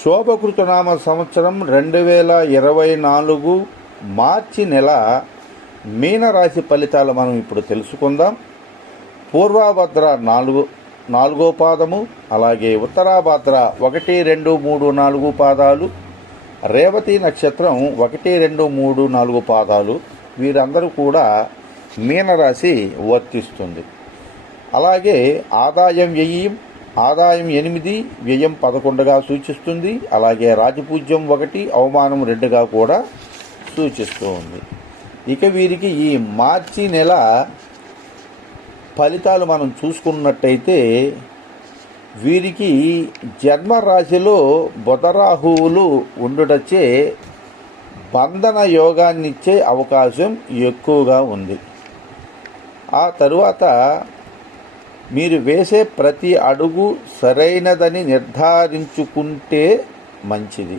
శోభకృతనామ సంవత్సరం రెండు వేల ఇరవై నాలుగు మార్చి నెల మీనరాశి ఫలితాలు మనం ఇప్పుడు తెలుసుకుందాం. పూర్వాభద్ర నాలుగు నాలుగో పాదము అలాగే ఉత్తరాభద్ర ఒకటి రెండు మూడు నాలుగు పాదాలు రేవతి నక్షత్రం ఒకటి రెండు మూడు నాలుగు పాదాలు వీరందరూ కూడా మీనరాశి వర్తిస్తుంది. అలాగే ఆదాయం వ్యయం ఆదాయం ఎనిమిది వ్యయం పదకొండుగా సూచిస్తుంది. అలాగే రాజపూజ్యం ఒకటి అవమానం రెండుగా కూడా సూచిస్తూ ఉంది ఇక వీరికి ఈ మార్చి నెల ఫలితాలు మనం చూసుకున్నట్టయితే వీరికి జన్మ రాశిలో బుధరాహువులు ఉండుటచే బంధన యోగాన్నిచ్చే అవకాశం ఎక్కువగా ఉంది. ఆ తరువాత మీరు వేసే ప్రతి అడుగు సరైనదని నిర్ధారించుకుంటే మంచిది.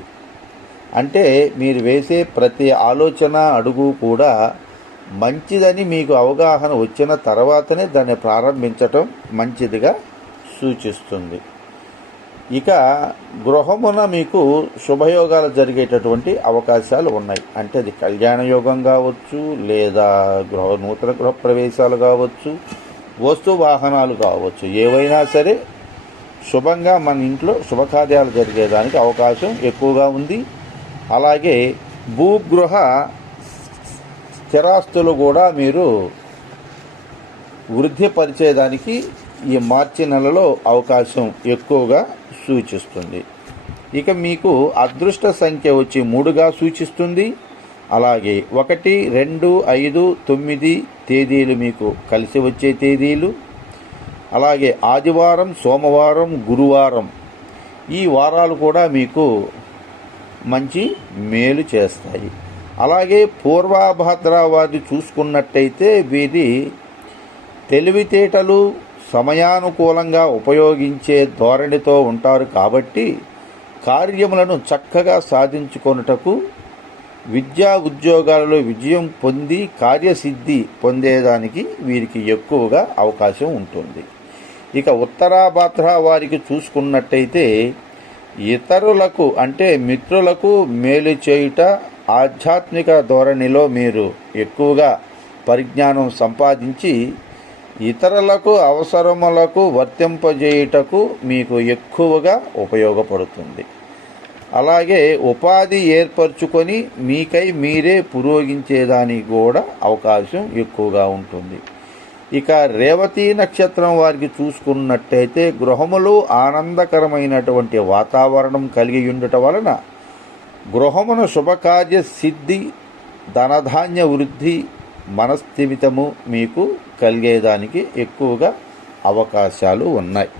అంటే మీరు వేసే ప్రతి ఆలోచన అడుగు కూడా మంచిదని మీకు అవగాహన వచ్చిన తర్వాతనే దాన్ని ప్రారంభించటం మంచిదిగా సూచిస్తుంది. ఇక గృహమున మీకు శుభయోగాలు జరిగేటటువంటి అవకాశాలు ఉన్నాయి. అంటే అది కళ్యాణ యోగం కావచ్చు లేదా గృహ నూతన గృహ ప్రవేశాలు కావచ్చు వస్తు వాహనాలు కావచ్చు. ఏవైనా సరే శుభంగా మన ఇంట్లో శుభకార్యాలు జరిగేదానికి అవకాశం ఎక్కువగా ఉంది. అలాగే భూగృహ స్థిరాస్తులు కూడా మీరు వృద్ధిపరిచేదానికి ఈ మార్చి నెలలో అవకాశం ఎక్కువగా సూచిస్తుంది. ఇక మీకు అదృష్ట సంఖ్య వచ్చి మూడుగా సూచిస్తుంది. అలాగే ఒకటి రెండు ఐదు తొమ్మిది తేదీలు మీకు కలిసి వచ్చే తేదీలు. అలాగే ఆదివారం సోమవారం గురువారం ఈ వారాలు కూడా మీకు మంచి మేలు చేస్తాయి. అలాగే పూర్వాభద్ర వారి చూసుకున్నట్టయితే వీరి తెలివితేటలు సమయానుకూలంగా ఉపయోగించే ధోరణితో ఉంటారు కాబట్టి కార్యములను చక్కగా సాధించుకొనుటకు విద్యా ఉద్యోగాలలో విజయం పొంది కార్యసిద్ధి పొందేదానికి వీరికి ఎక్కువగా అవకాశం ఉంటుంది. ఇక ఉత్తరాభాద్ర వారికి చూసుకున్నట్టయితే ఇతరులకు అంటే మిత్రులకు మేలు చేయుట ఆధ్యాత్మిక ధోరణిలో మీరు ఎక్కువగా పరిజ్ఞానం సంపాదించి ఇతరులకు అవసరములకు వర్తింపజేయుటకు మీకు ఎక్కువగా ఉపయోగపడుతుంది. అలాగే ఉపాధి ఏర్పరచుకొని మీకై మీరే పురోగించేదానికి కూడా అవకాశం ఎక్కువగా ఉంటుంది. ఇక రేవతి నక్షత్రం వారికి చూసుకున్నట్టయితే గృహములు ఆనందకరమైనటువంటి వాతావరణం కలిగి ఉండటం వలన గృహమును శుభకార్య సిద్ధి ధనధాన్య వృద్ధి మనస్థిమితము మీకు కలిగేదానికి ఎక్కువగా అవకాశాలు ఉన్నాయి.